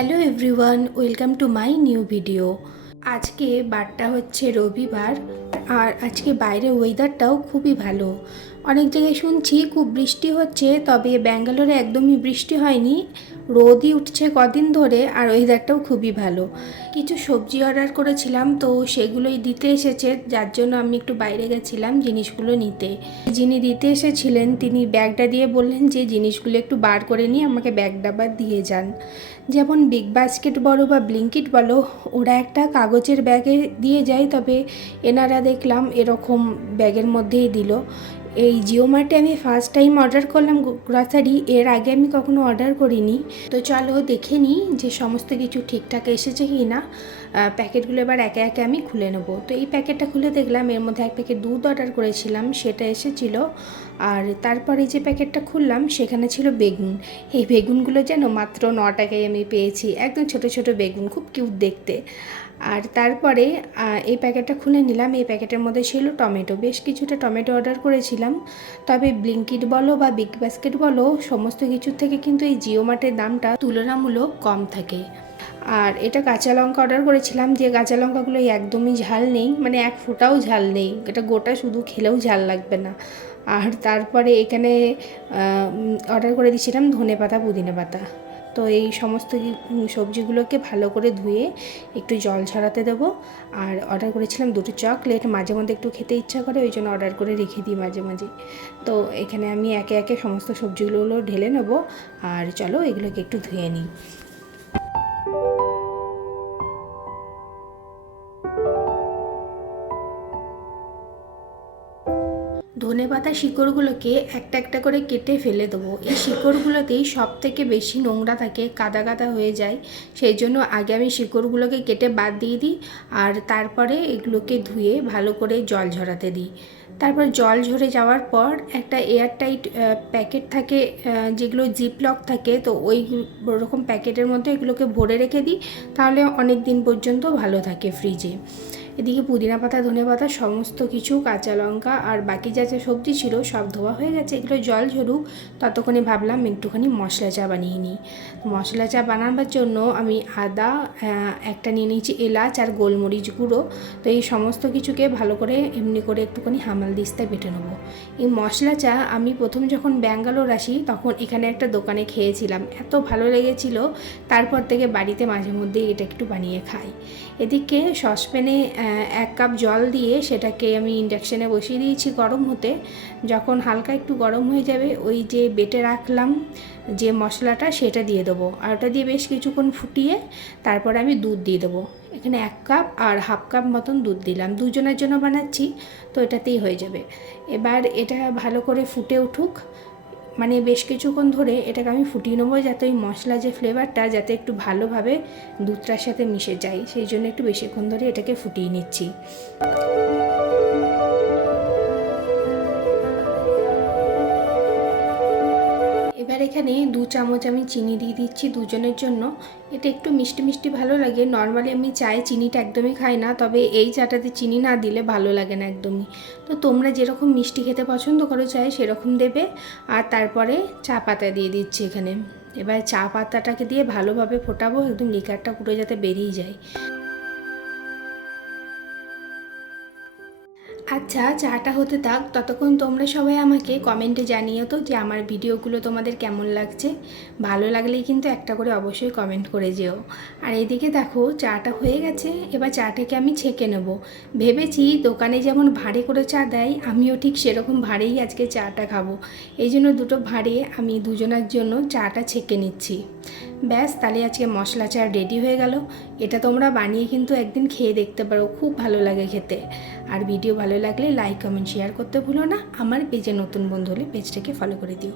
Hello everyone, welcome to my new video. আজকে বারটা হচ্ছে রবিবার, আর আজকে বাইরে ওয়েদারটাও খুবই ভালো। অনেক জায়গায় শুনছি খুব বৃষ্টি হচ্ছে, তবে ব্যাঙ্গালোরে একদমই বৃষ্টি হয়নি, রোদই উঠছে কদিন ধরে, আর ওয়েদারটাও খুবই ভালো। কিছু সবজি অর্ডার করেছিলাম, তো সেগুলোই দিতে এসেছে, যার জন্য আমি একটু বাইরে গেছিলাম জিনিসগুলো নিতে। যিনি দিতে এসেছিলেন তিনি ব্যাগটা দিয়ে বললেন যে জিনিসগুলো একটু বার করে নিয়ে আমাকে ব্যাগটা আবার দিয়ে যান। যেমন বিগ বাস্কেট বলো বা ব্লিঙ্কিট বলো, ওরা একটা কাগজের ব্যাগে দিয়ে যায়, তবে এনারা দেখলাম এরকম ব্যাগের মধ্যেই দিল। এই জিও মার্টে আমি ফার্স্ট টাইম অর্ডার করলাম গ্রসারি, এর আগে আমি কখনো অর্ডার করিনি। তো চলো দেখে নিই যে সমস্ত কিছু ঠিকঠাক এসেছে কি না। প্যাকেটগুলো এবার একে একে আমি খুলে নেবো। তো এই প্যাকেটটা খুলে দেখলাম এর মধ্যে এক প্যাকেট দুধ অর্ডার করেছিলাম, সেটা এসেছিল। আর তারপরে যে প্যাকেটটা খুললাম সেখানে ছিল বেগুন। এই বেগুনগুলো যেন মাত্র 9 টাকায় আমি পেয়েছি, একদম ছোট ছোট বেগুন, খুব কিউট দেখতে। আর তারপরে এই প্যাকেটটা খুলে নিলাম, এই প্যাকেটের মধ্যে ছিল টমেটো, বেশ কিছুটা টমেটো অর্ডার করেছিলাম। তবে ব্লিঙ্কিট বলো বা বিগ বাস্কেট বলো, সমস্ত কিছুর থেকে কিন্তু এই জিও মার্টের দামটা তুলনামূলক কম থাকে। আর এটা কাঁচা লঙ্কা অর্ডার করেছিলাম, যে কাঁচা লঙ্কাগুলো একদমই ঝাল নেই, মানে এক ফোঁটাও ঝাল নেই, এটা গোটা শুধু খেলেও ঝাল লাগবে না। আর তারপরে এখানে অর্ডার করে দিয়েছিলাম ধনেপাতা পুদিনা পাতা। তো এই সমস্ত সবজিগুলোকে ভালো করে ধুয়ে একটু জল ঝরাতে দেবো। আর অর্ডার করেছিলাম দুটো চকলেট, মাঝে মধ্যে একটু খেতে ইচ্ছা করে, ওই জন্য অর্ডার করে রেখে দিই মাঝে মাঝে। তো এখানে আমি একে একে সমস্ত সবজিগুলো ঢেলে নেবো। আর চলো এগুলোকে একটু ধুয়ে নিই। ধনেপাতা শিকড়গুলোকে একটা একটা করে কেটে ফেলে দেবো। এই শিকড়গুলোতেই সব থেকে বেশি নোংরা থাকে, কাদা কাদা হয়ে যায়, সেই জন্য আগে আমি শিকড়গুলোকে কেটে বাদ দিয়ে দিই। আর তারপরে এগুলোকে ধুয়ে ভালো করে জল ঝরাতে দিই। তারপর জল ঝরে যাওয়ার পর একটা এয়ারটাইট প্যাকেট থাকে, যেগুলো জিপলক থাকে, তো ওই রকম প্যাকেটের মধ্যে এগুলোকে ভরে রেখে দিই, তাহলে অনেক দিন পর্যন্ত ভালো থাকে ফ্রিজে। এদিকে পুদিনা পাতা ধনে পাতা সমস্ত কিছু, কাঁচা লঙ্কা আর বাকি যা যা সবজি ছিল সব ধোয়া হয়ে গেছে, এগুলো জল ঝরুক, ততক্ষণে ভাবলাম একটুখানি মশলা চা বানিয়ে নিই। মশলা চা বানাবার জন্য আমি আদা একটা নিয়ে নিয়েছি, এলাচ আর গোলমরিচ গুঁড়ো। তো এই সমস্ত কিছুকে ভালো করে এমনি করে একটুখানি হামাল দিস্তায় বেটে নেবো। এই মশলা চা আমি প্রথম যখন ব্যাঙ্গালোর আসি তখন এখানে একটা দোকানে খেয়েছিলাম, এত ভালো লেগেছিল, তারপর থেকে বাড়িতে মাঝে মধ্যেই এটা একটু বানিয়ে খাই। এদিকে সসপ্যানে 1 কাপ জল দিয়ে সেটাকে আমি ইন্ডাকশানে বসিয়ে দিয়েছি গরম হতে। যখন হালকা একটু গরম হয়ে যাবে, ওই যে বেটে রাখলাম যে মশলাটা সেটা দিয়ে দেবো, আর ওটা দিয়ে বেশ কিছুক্ষণ ফুটিয়ে তারপরে আমি দুধ দিয়ে দেবো। এখানে 1 কাপ আর হাফ কাপ মতন দুধ দিলাম, দুজনের জন্য বানাচ্ছি, তো এটাতেই হয়ে যাবে। এবার এটা ভালো করে ফুটে উঠুক, মানে বেশ কিছুক্ষণ ধরে এটাকে আমি ফুটিয়ে নেবো, যাতে ওই মশলা যে ফ্লেভারটা যাতে একটু ভালোভাবে দুধটার সাথে মিশে যায়, সেই জন্য একটু বেশিক্ষণ ধরে এটাকে ফুটিয়ে নিচ্ছি। এবার এখানে 2 চামচ আমি চিনি দিয়ে দিচ্ছি দুজনের জন্য। এটা একটু মিষ্টি মিষ্টি ভালো লাগে। নর্মালি আমি চায়ে চিনিটা একদমই খাই না, তবে এই চাটাতে চিনি না দিলে ভালো লাগে না একদমই। তো তোমরা যেরকম মিষ্টি খেতে পছন্দ করো চায়ে সেরকম দেবে। আর তারপরে চা পাতা দিয়ে দিচ্ছি এখানে। এবার চা পাতাটাকে দিয়ে ভালোভাবে ফোটাবো, একদম লিকারটা পুরো যাতে বেরিয়ে যায়। আচ্ছা, চাটা হতে থাক, ততক্ষণ তোমরা সবাই আমাকে কমেন্টে জানিও তো যে আমার ভিডিওগুলো তোমাদের কেমন লাগছে। ভালো লাগলেই কিন্তু একটা করে অবশ্যই কমেন্ট করে যেও। আর এদিকে দেখো চাটা হয়ে গেছে, এবার চাটাকে আমি ছেঁকে নেব। ভেবেছি দোকানে যেমন ভাঁড়ে করে চা দেয়, আমিও ঠিক সেরকম ভাঁড়েই আজকে চাটা খাবো। এই জন্য দুটো ভাঁড়ে আমি দুজনের জন্য চাটা ছেঁকে নিচ্ছি। ব্যাস, তাহলে আজকে মশলা চা রেডি হয়ে গেল। এটা তোমরা বানিয়ে কিন্তু একদিন খেয়ে দেখতে পারো, খুব ভালো লাগে খেতে। আর ভিডিও ভালো লাগলে লাইক কমেন্ট শেয়ার করতে ভুলো না। আমার পেজে নতুন বন্ধু হলে পেজটাকে ফলো করে দিও।